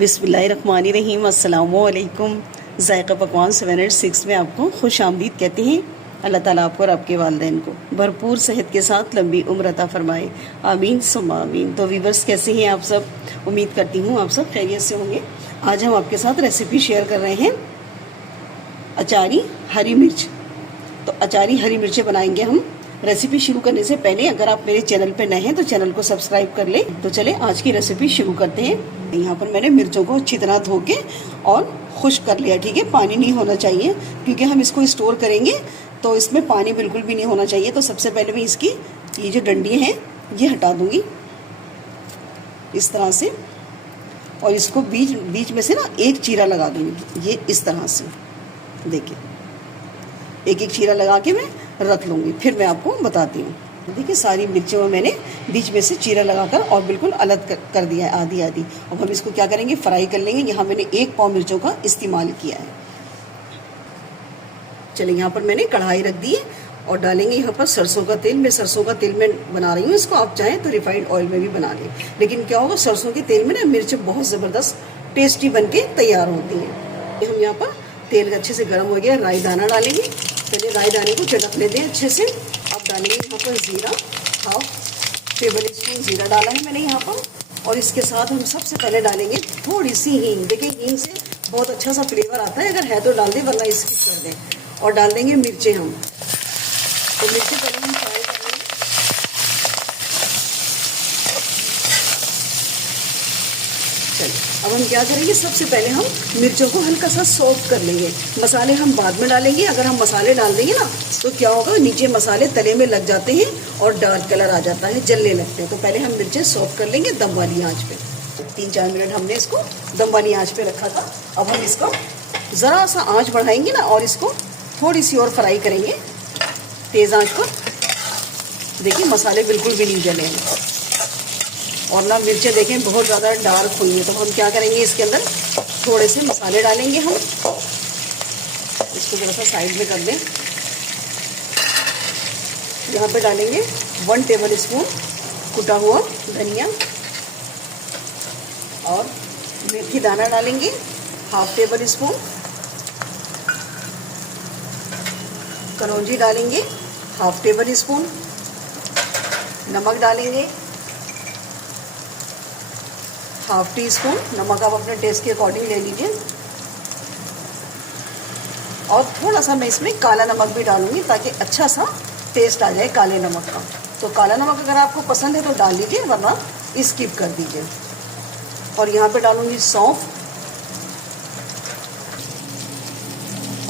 बिस्मिल्लाहिर्रहमानिर्रहीम। अस्सलामुअलैकुम। ज़ायक़ा पकवान 706 में आपको खुश आमदीद कहते हैं। अल्लाह ताला आपको और आपके वालिदैन को भरपूर सेहत के साथ लंबी उम्र अता फरमाए। आमीन सुम्मा आमीन। तो वीवर्स, कैसे हैं आप सब? उम्मीद करती हूँ आप सब खैरियत से होंगे। आज हम आपके साथ रेसिपी शेयर कर रहे हैं अचारी हरी मिर्च। तो अचारी हरी मिर्चें बनाएंगे हम। रेसिपी शुरू करने से पहले अगर आप मेरे चैनल पर नए हैं तो चैनल को सब्सक्राइब कर लें। तो चले आज की रेसिपी शुरू करते हैं। यहाँ पर मैंने मिर्चों को अच्छी तरह धो के और खुश्क कर लिया। ठीक है, पानी नहीं होना चाहिए क्योंकि हम इसको स्टोर करेंगे तो इसमें पानी बिल्कुल भी नहीं होना चाहिए। तो सबसे पहले मैं इसकी ये जो डंडी हैं ये हटा दूंगी इस तरह से, और इसको बीच में से ना एक चीरा लगा दूंगी। ये इस तरह से देखिए, एक एक चीरा लगा के मैं रख लूँगी। फिर मैं आपको बताती हूँ। देखिए, सारी मिर्चों में मैंने बीच में से चीरा लगाकर और बिल्कुल अलग कर दिया है, आधी आधी। अब हम इसको क्या करेंगे, फ्राई कर लेंगे। यहाँ मैंने 1 पाव मिर्चों का इस्तेमाल किया है। चलिए, यहाँ पर मैंने कढ़ाई रख दी है और डालेंगे यहाँ पर सरसों का तेल। मैं सरसों का तेल में बना रही हूँ इसको, आप चाहें तो रिफाइंड ऑयल में भी बना लें। लेकिन क्या होगा, सरसों के तेल में ना मिर्च बहुत ज़बरदस्त टेस्टी बन के तैयार होती हैं। हम यहाँ पर तेल अच्छे से गर्म हो गया, राई दाना डालेंगे। पहले राई दाने को चटक लेते हैं अच्छे से। अब डालेंगे यहाँ पर ज़ीरा, 1/2 टेबल स्पून ज़ीरा डाला है मैंने यहाँ पर। और इसके साथ हम सबसे पहले डालेंगे थोड़ी सी हींग। देखिए, हींग से बहुत अच्छा सा फ्लेवर आता है, अगर है तो डाल दें वरना स्किप कर दें। और डाल देंगे मिर्चें हम। तो मिर्चें पहले हम फ्राई कर लेंगे। चलिए, अब हम क्या करेंगे, सबसे पहले हम मिर्चों को हल्का सा सॉफ्ट कर लेंगे। मसाले हम बाद में डालेंगे। अगर हम मसाले डाल देंगे ना तो क्या होगा, नीचे मसाले तले में लग जाते हैं और डार्क कलर आ जाता है, जलने लगते हैं। तो पहले हम मिर्चें सॉफ्ट कर लेंगे दम वाली आंच पे। 3-4 मिनट हमने इसको दम वाली आंच पे रखा था। अब हम इसको ज़रा सा आंच बढ़ाएंगे ना और इसको थोड़ी सी और फ्राई करेंगे तेज़ आंच पर। देखिए, मसाले बिल्कुल भी नहीं जले हैं और ना मिर्चें देखें बहुत ज़्यादा डार्क हुई है। तो हम क्या करेंगे, इसके अंदर थोड़े से मसाले डालेंगे हम। इसको थोड़ा सा साइड में कर दें। यहाँ पे डालेंगे 1 टेबल स्पून कुटा हुआ धनिया, और मेथी दाना डालेंगे 1/2 टेबल स्पून। कलौंजी डालेंगे 1/2 टेबल स्पून। नमक डालेंगे 1/2 टीस्पून। नमक आप अपने टेस्ट के अकॉर्डिंग ले लीजिए। और थोड़ा सा मैं इसमें काला नमक भी डालूंगी ताकि अच्छा सा टेस्ट आ जाए काले नमक का। तो काला नमक अगर आपको पसंद है तो डाल लीजिए, वरना स्किप कर दीजिए। और यहाँ पे डालूंगी सौंफ,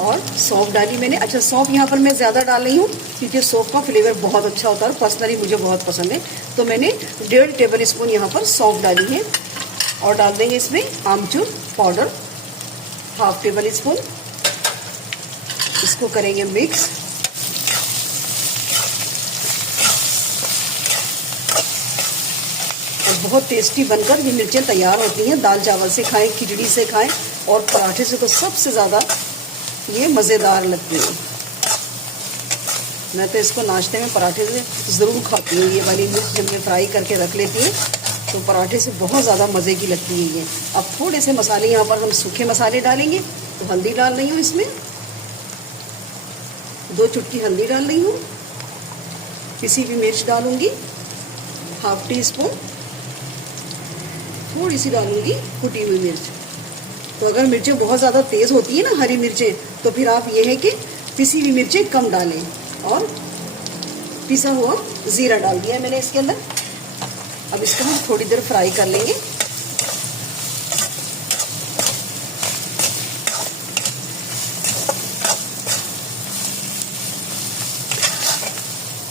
और सौंफ डाली मैंने। अच्छा, सौंफ यहाँ पर मैं ज़्यादा डाल रही हूँ क्योंकि सौंफ का फ्लेवर बहुत अच्छा होता है, पर्सनली मुझे बहुत पसंद है। तो मैंने 1.5 टेबल स्पून यहाँ पर सौंफ डाली है। और डाल देंगे इसमें आमचूर पाउडर 1/2 टेबल स्पून। इसको करेंगे मिक्स। और बहुत टेस्टी बनकर ये मिर्चें तैयार होती हैं। दाल चावल से खाएं, खिचड़ी से खाएं, और पराठे से तो सबसे ज़्यादा ये मज़ेदार लगती है। मैं तो इसको नाश्ते में पराठे से ज़रूर खाती हूँ। ये वाली मिर्च जब मैं फ्राई करके रख लेती हूँ तो पराठे से बहुत ज़्यादा मज़े की लगती है ये। अब थोड़े से मसाले यहाँ पर हम सूखे मसाले डालेंगे। तो हल्दी डाल रही हूँ इसमें, 2 चुटकी हल्दी डाल रही हूँ। पिसी हुई मिर्च डालूँगी 1/2 टीस्पून। थोड़ी सी डालूँगी कुटी हुई मिर्च। तो अगर मिर्चें बहुत ज़्यादा तेज़ होती है ना, हरी मिर्चें, तो फिर आप ये है कि पिसी हुई मिर्चें कम डालें। और पिसा हुआ ज़ीरा डाल दिया है मैंने इसके अंदर। अब इसको हम थोड़ी देर फ्राई कर लेंगे।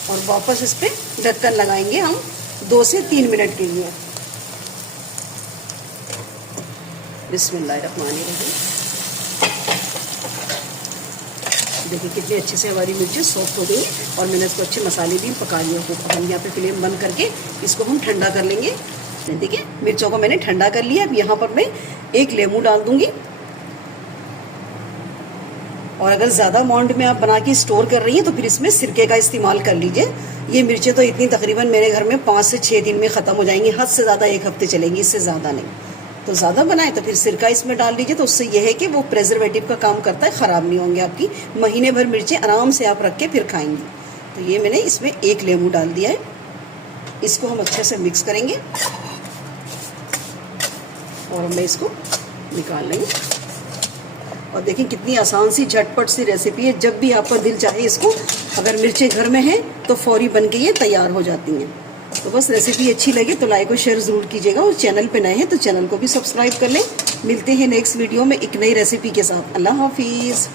और वापस इस पे ढक्कन लगाएंगे हम 2 से 3 मिनट के लिए। बिस्मिल्लाहिर्रहमानिर्रहीम। देखिए, कितने अच्छे से हमारी मिर्चें सॉफ्ट हो गई और मैंने इसको अच्छे मसाले भी पका लिया। अब हम यहाँ पे फ्लेम बंद करके इसको हम ठंडा कर लेंगे। देखिए, मिर्चों को मैंने ठंडा कर लिया। अब यहाँ पर मैं 1 लेमू डाल दूंगी। और अगर ज़्यादा अमाउंट में आप बना के स्टोर कर रही हैं तो फिर इसमें सिरके का इस्तेमाल कर लीजिए। ये मिर्चें तो इतनी तकरीबन मेरे घर में 5 से 6 दिन में ख़त्म हो जाएंगी। हद से ज़्यादा 1 हफ्ते चलेंगी, इससे ज़्यादा नहीं। तो ज़्यादा बनाए तो फिर सिरका इसमें डाल लीजिए, तो उससे यह है कि वो प्रेजर्वेटिव का काम करता है, ख़राब नहीं होंगे आपकी। महीने भर मिर्चें आराम से आप रख के फिर खाएंगे। तो ये मैंने इसमें 1 लेमू डाल दिया है। इसको हम अच्छे से मिक्स करेंगे और हमें इसको निकाल लेंगे। और देखिए कितनी आसान सी झटपट सी रेसिपी है। जब भी आपका दिल चाहे इसको, अगर मिर्चें घर में हैं तो फौरी बन के ये तैयार हो जाती हैं। तो बस रेसिपी अच्छी लगे तो लाइक और शेयर ज़रूर कीजिएगा, और चैनल पे नए हैं तो चैनल को भी सब्सक्राइब कर लें। मिलते हैं नेक्स्ट वीडियो में एक नई रेसिपी के साथ। अल्लाह हाफिज़।